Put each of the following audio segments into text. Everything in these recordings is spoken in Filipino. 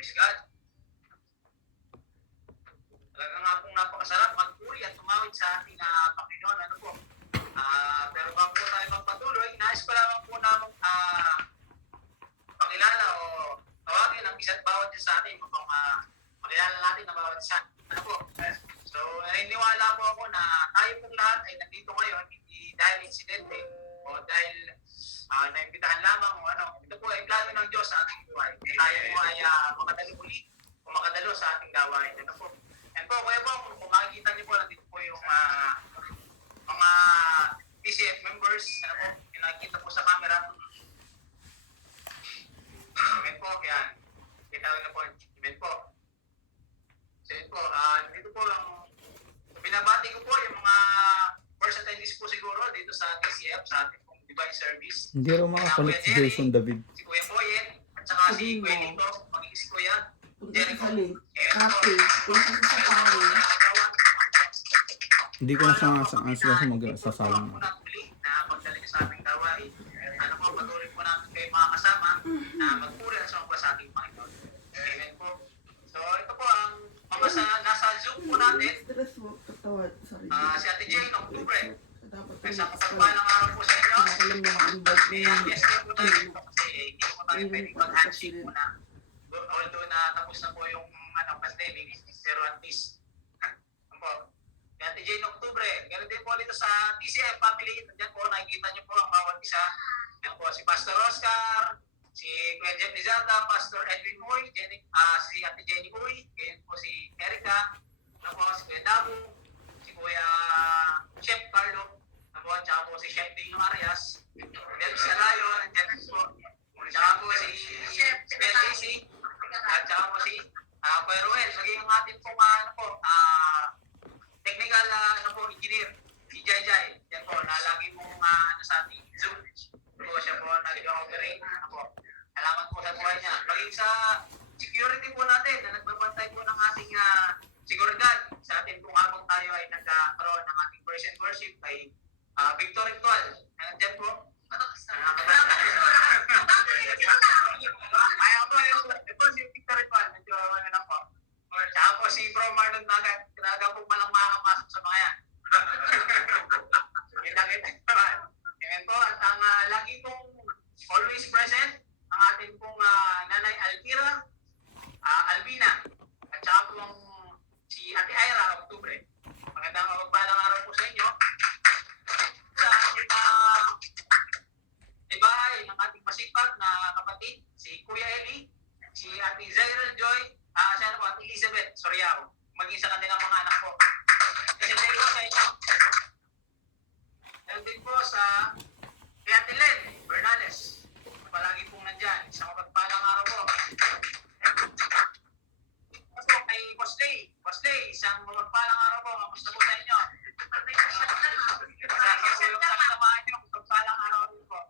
Praise God. Talaga nga pong napakasarap magpuri at tumawid sa ating Panginoon. Ano po? Pero bago po tayo magpatuloy, nais ko lamang po namang pakilala o tawagin ang isa't bawat isa sa atin upang makilala natin ang bawat isa. Ano po? So, naniniwala po ako na tayo pong lahat ay nandito ngayon hindi dahil insidente o dahil naimbitahan lamang o ano. Ito po ay plano ng Diyos sa ating buhay. Tayo po ay makadalo ulit o makadalo sa ating gawain. Ano po? And po, Kuya Bong, kung makikita niyo po, nandito po yung mga PCF members. Ano po? Yung nakikita po sa camera. Amen po, yan. Kita na po. Amen po. So yun po, dito po lang, binabati ko po yung mga first attendees po siguro dito sa TCF, sa ating pong Divine Service. Hindi rin makakulit si Jason David. Si Kuya Boyen, at saka si Kuya Lito, magiging si Kuya Jericho. Hindi ko sila magsasalang. Na pagdaling sa aming gawain, ano po, patuloy po natin kayo mga kasama na magpuri at sumagwa sa ating Panginoon. Amen po. So ito po ang mga nasa Zoom po natin, si Ate Jane, Octubre. Isang kapagpalang araw po sa inyo. Yes, po tayo kasi hindi po tayo pwedeng mag-handshake muna. Although na tapos na po yung pandemic, pero at least, po. Ate Jane, Octubre. Ganun din po dito sa TCF family. Diyan po, nakikita niyo po ang bawat isa. Yan po, si Pastor Oscar, si Kuya Jeff Lizarda, Pastor Edwin Uy, si Ate Jenny Uy, ganyan po si Erica, ano po, si Kuya Dabu, si Kuya Chef Carlo, ano po, tsaka po si Chef Dino Arias, Del Salayo, nandiyan po, tsaka po si Bel Lisi, at tsaka po si Kuya Ruel, magiging ating po, technical engineer, si Jai Jai, yan po, na lagi pong sa ating Zoom. Po siya po nag-operate. Salamat po sa buhay niya. Maging sa security po natin na nagbabantay po ng ating seguridad sa atin kung habang tayo ay nagkaroon ng ating praise and worship kay Victor Ritual. Nandiyan po. Ayaw po, ito si Victor Ritual. Medyo ano na po. Tsaka po si Bro Marlon Nagat. Talaga po malang makakapasok sa mga yan. Kita-kita naman. Ayan po, at ang lagi pong always present, ang ating pong Nanay Alvira, Albina, at saka pong si Ate Ira, Octubre. Magandang magpalang araw po sa inyo. Sa ating ibahay ng ating masipag na kapatid, si Kuya Eli, si Ate Zaira Joy, siya po, Ate Elizabeth Soriao, maging sa kanilang mga anak po. Kasi din po sa inyo. And din po sa kay Ate Len Bernales, palagi pong nandyan. Isang mapagpalang araw po. So, kay Boss Lay, isang mapagpalang araw po. Kamusta po sa inyo? Sasamahan nyo, mapagpalang araw po.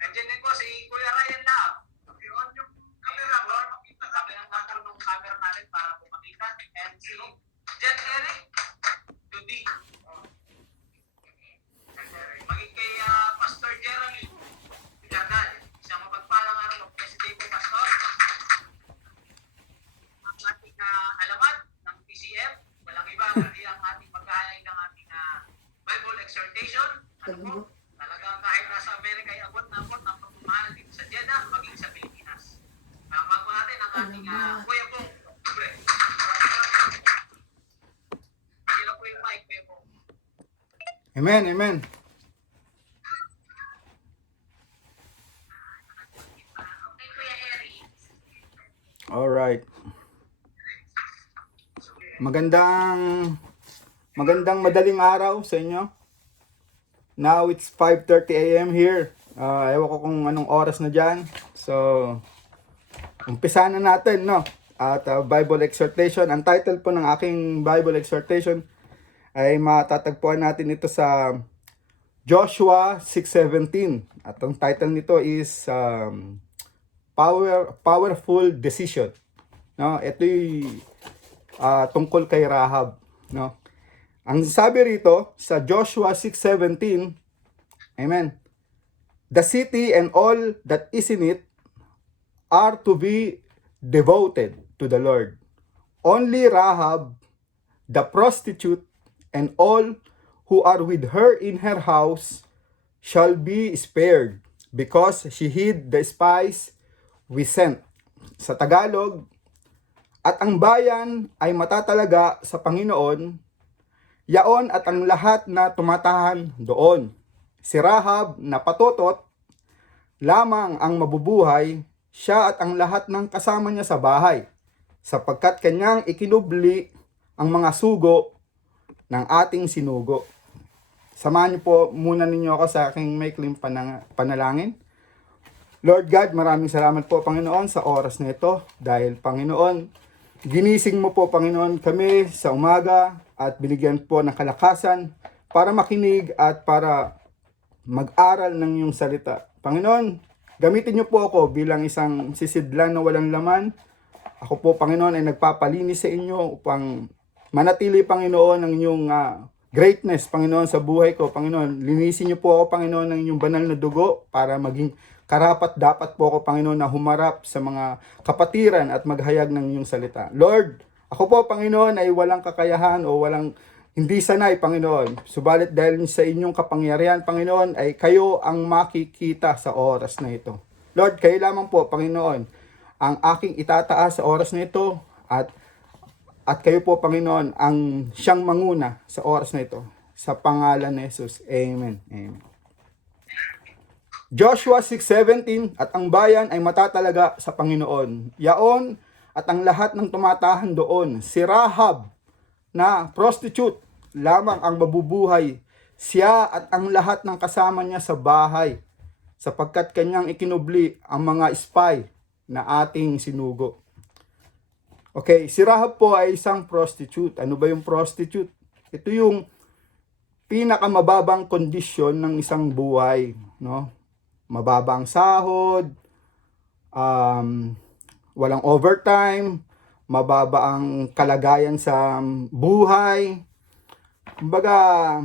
Nandiyan din po si Kuya Ryan Lau. I-on yung camera mo. Sabi ng number ng camera natin para po makita. And si Jen Eric Judy. Maging kay Pastor Jeremy Villargal. Isang mapagpalang araw ng Presidente po, Pastor. Ang ating alamat ng PCF, walang iba kundi ang ating paghahalay ng ating Bible exhortation. Ano po? Talagang kahit nasa Amerika ay abot ng pagmamahal dito sa Jeddah, maging sa Pilipinas. Mago natin ang ating Kuya Bong. Hindi po yung mic, Kuya Bong. Amen, amen. Alright. Magandang madaling araw sa inyo. Now it's 5:30 AM here. Ewan ko kung anong oras na dyan. So, umpisa na natin, no? At Bible exhortation. Ang title po ng aking Bible exhortation ay matatagpuan natin ito sa Joshua 6:17. At ang title nito is Powerful Decision. No, ito'y tungkol kay Rahab, no? Ang sabi rito sa Joshua 6:17, amen. The city and all that is in it are to be devoted to the Lord. Only Rahab, the prostitute, and all who are with her in her house shall be spared, because she hid the spies we sent. Sa Tagalog, at ang bayan ay matatalaga sa Panginoon, yaon at ang lahat na tumatahan doon. Si Rahab na patotot lamang ang mabubuhay, siya at ang lahat ng kasama niya sa bahay, sapagkat kanyang ikinubli ang mga sugo ng ating sinugo. Samahan niyo po muna ninyo ako sa aking maikling panalangin. Lord God, maraming salamat po, Panginoon, sa oras na ito. Dahil, Panginoon, ginising mo po, Panginoon, kami sa umaga at binigyan po ng kalakasan para makinig at para mag-aral ng iyong salita. Panginoon, gamitin niyo po ako bilang isang sisidlan na walang laman. Ako po, Panginoon, ay nagpapalinis sa inyo upang manatili, Panginoon, ang inyong greatness, Panginoon, sa buhay ko. Panginoon, linisin niyo po ako, Panginoon, ng inyong banal na dugo para maging karapat dapat po ako, Panginoon, na humarap sa mga kapatiran at maghayag ng inyong salita. Lord, ako po, Panginoon, ay walang kakayahan o hindi sanay, Panginoon. Subalit dahil sa inyong kapangyarihan, Panginoon, ay kayo ang makikita sa oras na ito. Lord, kayo lamang po, Panginoon, ang aking itataas sa oras na ito at kayo po, Panginoon, ang siyang manguna sa oras na ito. Sa pangalan ni Jesus. Amen. Amen. Joshua 6:17, at ang bayan ay matatalaga sa Panginoon. Yaon at ang lahat ng tumatahan doon. Si Rahab na prostitute lamang ang mabubuhay. Siya at ang lahat ng kasama niya sa bahay, sapagkat kanyang ikinubli ang mga spy na ating sinugo. Okay, si Rahab po ay isang prostitute. Ano ba yung prostitute? Ito yung pinakamababang kondisyon ng isang buhay, no? Mababang sahod, walang overtime, mababa ang kalagayan sa buhay. Kumbaga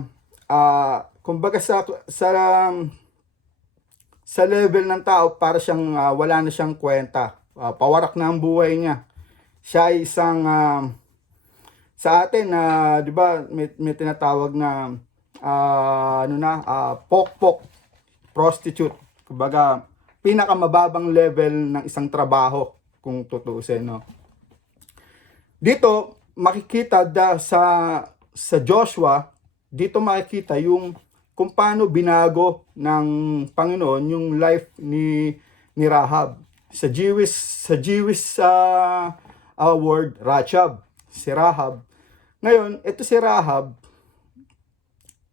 sa level ng tao, para siyang wala na siyang kwenta. Pawarak na ang buhay niya. Siya ay isang sa atin di ba, may tinatawag na pokpok prostitute. Kumbaga, pinakamababang level ng isang trabaho kung tutuusin, no. Dito makikita sa Joshua, dito makikita yung kung paano binago ng Panginoon yung life ni Rahab. Sa Jewish word, Rachab, si Rahab. Ngayon, ito si Rahab,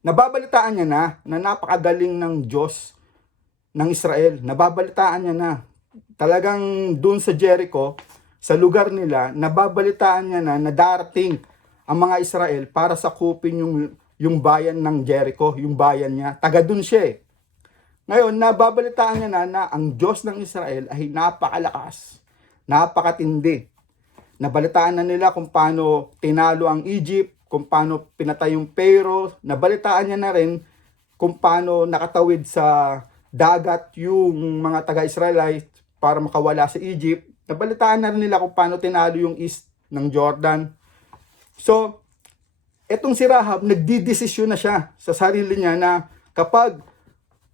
nababalitaan niya na napakagaling ng Diyos ng Israel. Nababalitaan niya na. Talagang dun sa Jericho, sa lugar nila, nababalitaan niya na darating ang mga Israel para sakupin yung bayan ng Jericho, yung bayan niya. Taga dun siya eh. Ngayon, nababalitaan niya na ang Diyos ng Israel ay napakalakas, napakatindi. Nabalitaan na nila kung paano tinalo ang Egypt, kung paano pinatay yung Pharaoh. Nabalitaan niya na rin kung paano nakatawid sa dagat yung mga taga-Israelite para makawala sa Egypt. Nabalitaan na rin nila kung paano tinalo yung east ng Jordan. So, etong si Rahab, nagdidesisyon na siya sa sarili niya na kapag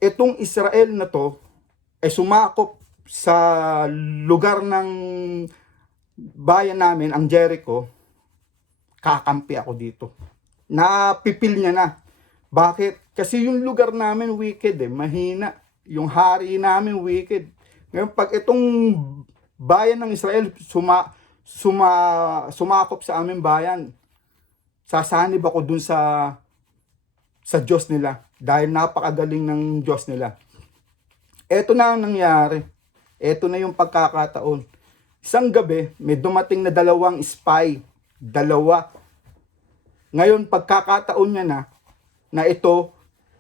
etong Israel na to ay sumakop sa lugar ng bayan namin, ang Jericho, kakampi ako dito. Napipil niya na. Bakit? Kasi yung lugar namin wicked mahina. Yung hari namin wicked. Ngayon, pag itong bayan ng Israel sumakop sa aming bayan, sasanib ako dun sa Diyos nila. Dahil napakagaling ng Diyos nila. Eto na ang nangyari. Eto na yung pagkakataon. Isang gabi, may dumating na 2 spy. 2. Ngayon, pagkakataon niya na ito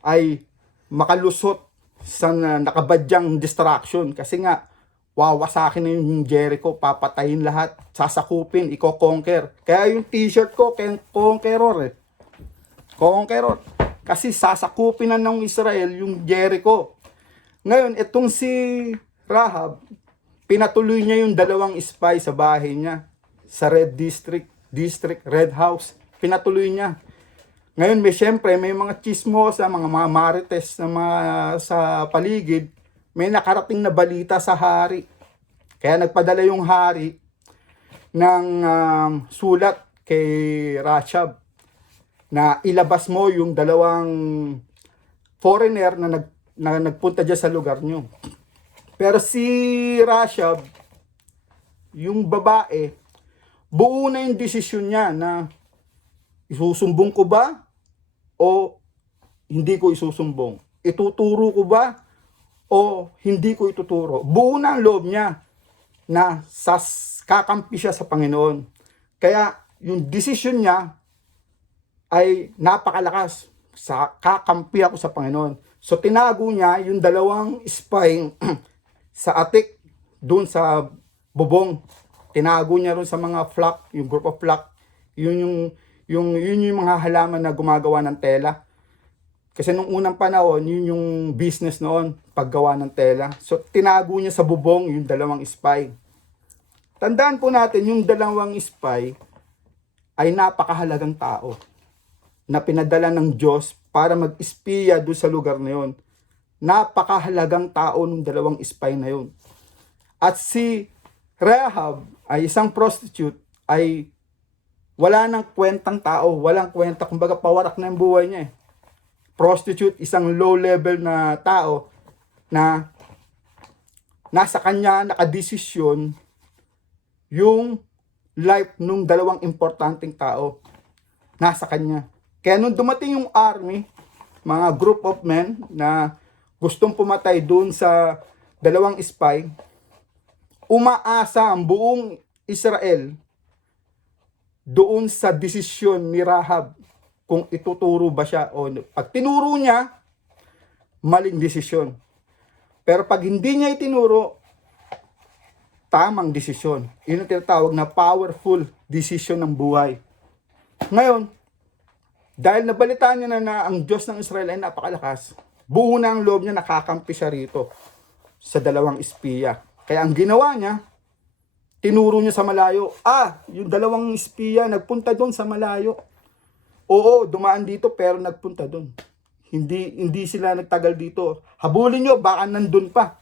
ay makalusot sa nakabadyang distraction. Kasi nga, wawasakin na yung Jericho, papatayin lahat, sasakupin, i-conquer. Kaya yung t-shirt ko, Conqueror Conqueror. Kasi sasakupin na ng Israel yung Jericho. Ngayon, itong si Rahab, pinatuloy niya yung dalawang spy sa bahay niya. Sa Red District, Red House. Pinatuloy niya. Ngayon, may mga chismosa, mga marites na mga sa paligid, may nakarating na balita sa hari. Kaya nagpadala yung hari ng sulat kay Rashab na ilabas mo yung dalawang foreigner na nagpunta dyan sa lugar nyo. Pero si Rashab, yung babae, buo na yung desisyon niya na isusumbong ko ba o hindi ko isusumbong? Ituturo ko ba o hindi ko ituturo? Buo na ang loob niya na kakampi siya sa Panginoon. Kaya yung desisyon niya ay napakalakas. Kakampi ako sa Panginoon. So tinago niya yung dalawang spy sa atik doon sa bubong. Tinago niya ron sa mga flock, yung group of flock. Yun yung mga halaman na gumagawa ng tela. Kasi nung unang panahon, yun yung business noon, paggawa ng tela. So tinago niya sa bubong yung dalawang spy. Tandaan po natin, yung dalawang spy ay napakahalagang tao na pinadala ng Diyos para mag-espiya doon sa lugar na yun. Napakahalagang tao ng dalawang spy na yun. At si Rahab ay isang prostitute, ay wala nang kwentang tao, walang kwenta, kumbaga pawarak na yung buhay niya eh. Prostitute, isang low level na tao na nasa kanya nakadesisyon yung life nung dalawang importanteng tao. Nasa kanya. Kaya nung dumating yung army, mga group of men na gustong pumatay dun sa dalawang spy, umaasa ang buong Israel doon sa desisyon ni Rahab kung ituturo ba siya o pag tinuro niya, maling desisyon. Pero pag hindi niya itinuro, tamang desisyon. Yun ang tinatawag na powerful decision ng buhay. Ngayon, dahil nabalitaan niya na ang Diyos ng Israel ay napakalakas, buo na ang loob niya, nakakampi siya rito sa dalawang espiya. Kaya ang ginawa niya, tinuro niya sa malayo. Yung dalawang espiya nagpunta doon sa malayo. Oo, dumaan dito pero nagpunta doon. Hindi sila nagtagal dito. Habulin niyo, baka nandun pa.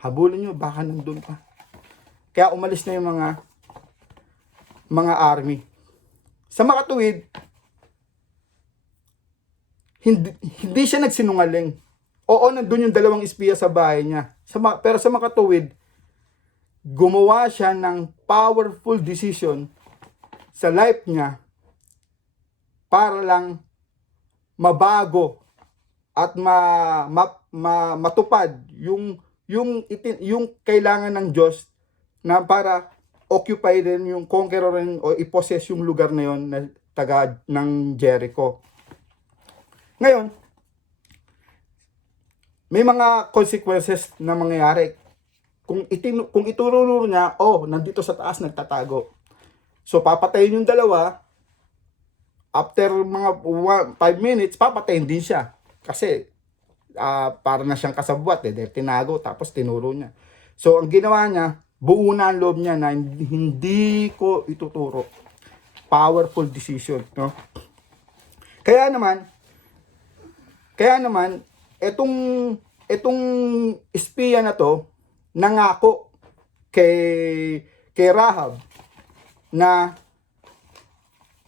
Habulin niyo, baka nandun pa. Kaya umalis na yung mga army. Sa makatuwid, hindi siya nagsinungaling. Oo, nandun yung dalawang espiya sa bahay niya. Pero sa makatuwid, gumawa siya ng powerful decision sa life niya para lang mabago at matupad yung kailangan ng Diyos na para occupy rin yung conqueror rin o i-possess yung lugar na yon na taga ng Jericho. Ngayon, may mga consequences na mangyayari. Kung itururo niya, nandito sa taas nagtatago. So papatayin yung dalawa, after mga 5 minutes, papatayin din siya. Kasi para na siyang kasabwat dahil tinago tapos tinuro niya. So ang ginawa niya, buo na ang loob niya na hindi ko ituturo. Powerful decision, no? Kaya naman etong espiya na to nangako kay Rahab na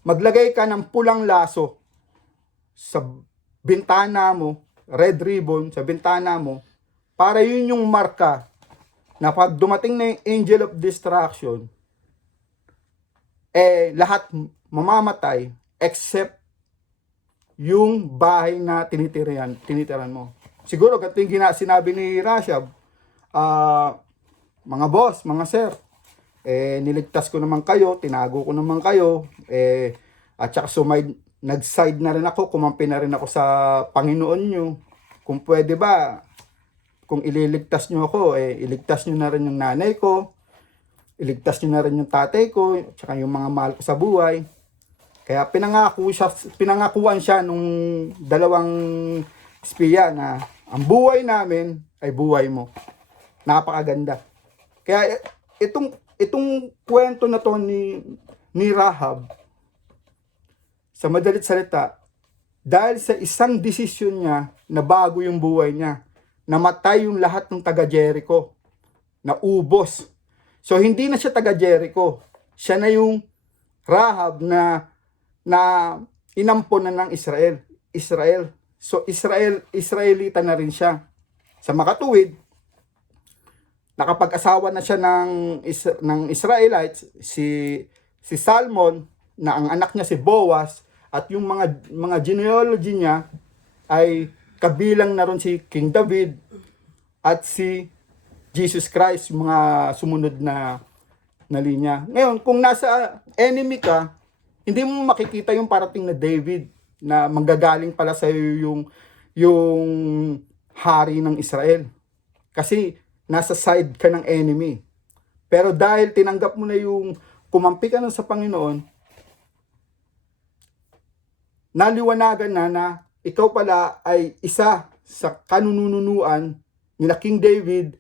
maglagay ka ng pulang laso sa bintana mo, red ribbon sa bintana mo, para yun yung marka na pag dumating na yung angel of destruction, lahat mamamatay except yung bahay na tinitiran mo. Siguro ganito yung sinabi ni Rashab, mga boss, mga sir, niligtas ko naman kayo, tinago ko naman kayo, at saka nag-side na rin ako, kumampi na rin ako sa Panginoon nyo. Kung pwede ba, kung ililigtas nyo ako, iligtas nyo na rin yung nanay ko, iligtas nyo na rin yung tatay ko, at saka yung mga mahal ko sa buhay. Kaya pinangakuan siya nung dalawang espiya na ang buhay namin ay buhay mo. Napakaganda. Kaya itong kwento na to ni Rahab, sa madalit salita, dahil sa isang desisyon niya na bago yung buhay niya, namatay yung lahat ng taga Jericho, naubos. So hindi na siya taga Jericho, siya na yung Rahab na inamponan ng Israel. So Israelita na rin siya. Sa makatuwid, nakapag-asawa na siya ng Israelites, si Salmon, na ang anak niya si Boaz, at yung mga genealogy niya ay kabilang na ron si King David at si Jesus Christ, yung mga sumunod na linya. Ngayon, kung nasa enemy ka, hindi mo makikita yung parating na David na manggagaling pala sa yung hari ng Israel. Kasi nasa side ka ng enemy. Pero dahil tinanggap mo na yung kumampi ka na sa Panginoon, naliwanagan na ikaw pala ay isa sa kanununuan ni King David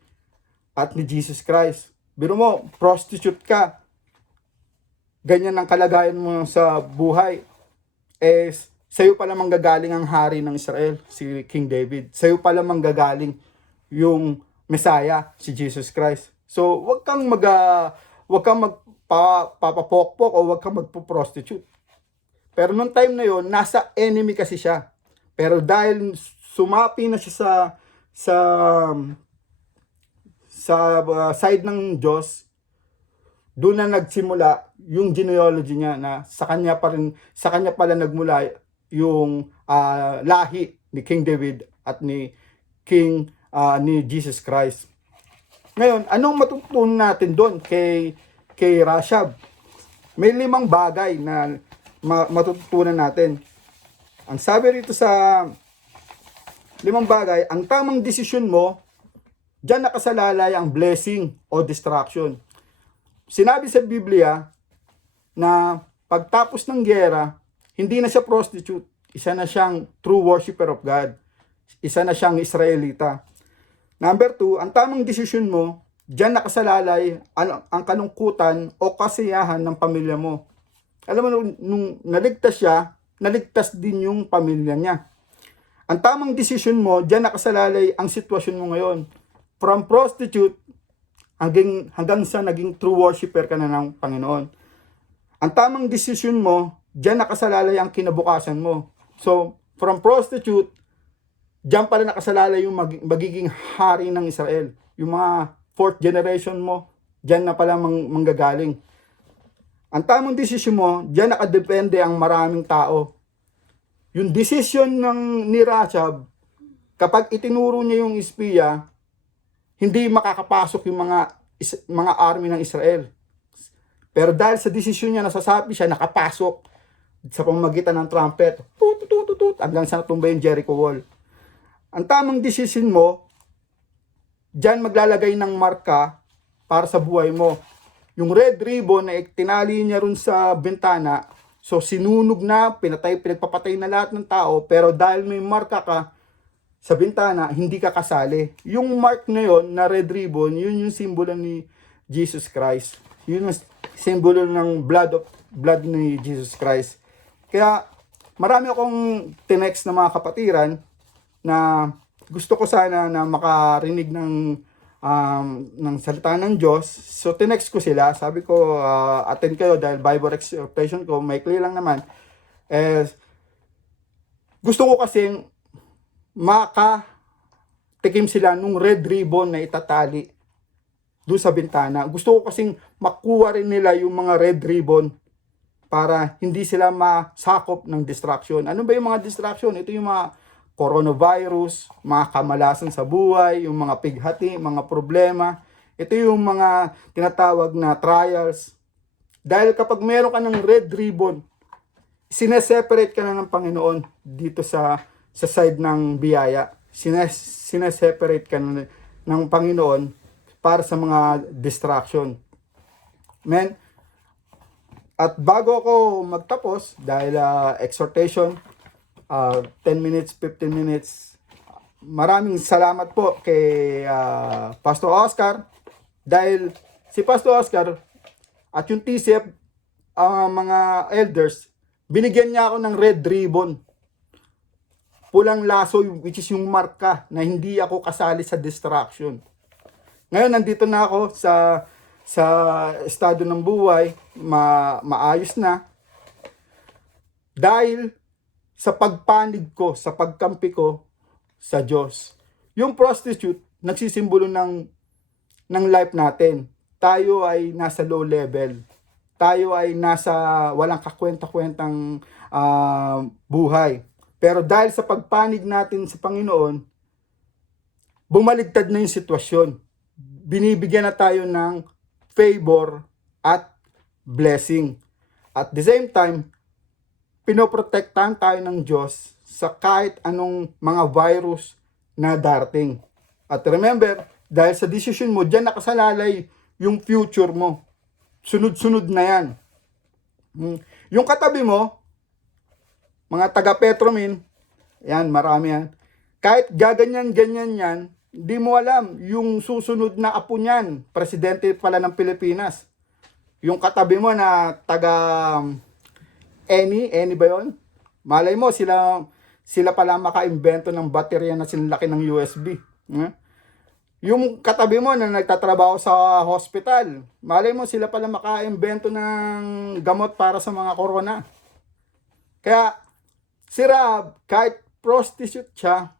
at ni Jesus Christ. Biro mo, prostitute ka. Ganyan ang kalagayan mo sa buhay. Sa'yo pala manggagaling ang hari ng Israel, si King David. Sa'yo pala manggagaling yung Messiah, si Jesus Christ. So, wag kang magpapapokpok o wag kang magpo-prostitute. Pero nung time na yon, nasa enemy kasi siya. Pero dahil sumapi na siya sa side ng Diyos, doon na nagsimula yung genealogy niya, na sa kanya pala nagmula yung lahi ni King David at ni Jesus Christ. Ngayon, anong matutunan natin doon kay Rahab? May 5 bagay na matutunan natin. Ang sabi rito sa 5 bagay, ang tamang desisyon mo, diyan nakasalalay ang blessing o distraction. Sinabi sa Biblia na pagtapos ng giyera, hindi na siya prostitute. Isa na siyang true worshiper of God. Isa na siyang Israelita. Number 2, ang tamang desisyon mo, diyan nakasalalay ang kalungkutan o kasiyahan ng pamilya mo. Alam mo, nung naligtas siya, naligtas din yung pamilya niya. Ang tamang desisyon mo, diyan nakasalalay ang sitwasyon mo ngayon. From prostitute hanggang sa naging true worshiper ka na ng Panginoon. Ang tamang desisyon mo, diyan nakasalalay ang kinabukasan mo. So, from prostitute, diyan pala nakasalalay yung magiging hari ng Israel. Yung mga 4th generation mo, diyan na pala manggagaling. Ang tamang desisyon mo, diyan nakadepende ang maraming tao. Yung desisyon ni Rahab, kapag itinuro niya yung espiya, hindi makakapasok yung mga army ng Israel. Pero dahil sa desisyon niya, nasasabi siya, nakapasok sa pamamagitan ng trumpet, hanggang sa natumba yung Jericho Wall. Ang tamang desisyon mo, diyan maglalagay ng marka para sa buhay mo. Yung red ribbon na tinali niya rin sa bintana, so sinunog na, pinagpapatay na lahat ng tao, pero dahil may marka ka sa bintana, hindi ka kasali. Yung mark na yon na red ribbon, yun yung simbolo ni Jesus Christ. Yun yung simbolo ng blood ni Jesus Christ. Kaya marami akong tinext na mga kapatiran na gusto ko sana na makarinig ng salita ng Diyos. So tinext ko sila, sabi ko attend kayo dahil Bible exhortation ko maikli lang naman. Gusto ko kasi makatikim sila nung red ribbon na itatali doon sa bintana. Gusto ko kasing makuha rin nila yung mga red ribbon para hindi sila masakop ng distraction. Ano ba yung mga distraction? Ito yung mga coronavirus, mga kamalasan sa buhay, yung mga pighati, mga problema. Ito yung mga tinatawag na trials. Dahil kapag meron ka ng red ribbon, sineseparate ka na ng Panginoon dito sa side ng biyaya. Sineseparate ka na ng Panginoon para sa mga distraction. Amen? At bago ako magtapos, dahil exhortation, 10 minutes, 15 minutes, maraming salamat po kay Pastor Oscar Dahil si Pastor Oscar at yung TCF, ang mga elders, binigyan niya ako ng red ribbon. Pulang laso, which is yung marka na hindi ako kasali sa distraction. Ngayon, nandito na ako sa estado ng buhay, maayos na. Dahil sa pagpanig ko, sa pagkampi ko sa Diyos. Yung prostitute, nagsisimbolo ng life natin. Tayo ay nasa low level. Tayo ay nasa walang kakwenta-kwentang buhay. Pero dahil sa pagpanig natin sa Panginoon, bumaligtad na yung sitwasyon. Binibigyan na tayo ng favor at blessing. At the same time, pinoprotektahan tayo ng Diyos sa kahit anong mga virus na darating. At remember, dahil sa decision mo, dyan nakasalalay yung future mo. Sunod-sunod na yan. Yung katabi mo, mga taga-Petromin, yan, marami yan. Kahit gaganyan-ganyan yan, di mo alam, yung susunod na apo niyan, presidente pala ng Pilipinas. Yung katabi mo na Eni ba yun? Malay mo, sila pala maka-invento ng baterya na sinlaki ng USB. Yung katabi mo na nagtatrabaho sa hospital, malay mo, sila pala maka-invento ng gamot para sa mga corona. Kaya, si Rahab, kahit prostitute siya,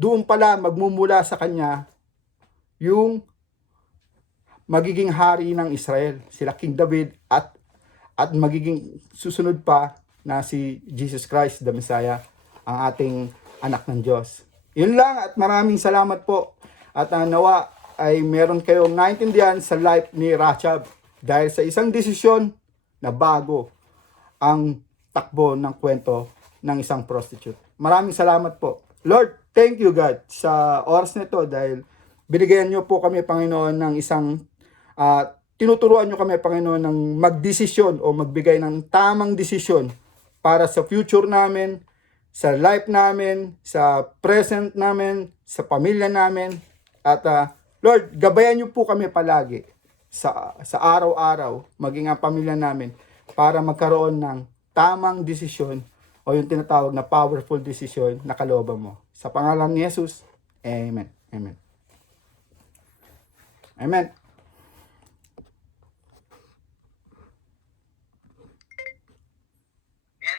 doon pala magmumula sa kanya yung magiging hari ng Israel, sila King David at magiging susunod pa na si Jesus Christ, the Messiah, ang ating anak ng Diyos. Yun lang at maraming salamat po. At nawa ay meron kayong naintindihan sa life ni Rahab dahil sa isang desisyon na bago ang takbo ng kwento ng isang prostitute. Maraming salamat po. Lord, thank you God sa oras nito dahil binigyan niyo po kami, Panginoon, ng isang tinuturuan niyo kami, Panginoon, ng magdesisyon o magbigay ng tamang desisyon para sa future namin, sa life namin, sa present namin, sa pamilya namin. At Lord, gabayan niyo po kami palagi sa araw-araw, maging ang pamilya namin para magkaroon ng tamang desisyon o yung tinatawag na powerful decision na kalooban mo. Sa pangalan ni Jesus, Amen. Amen. Amen.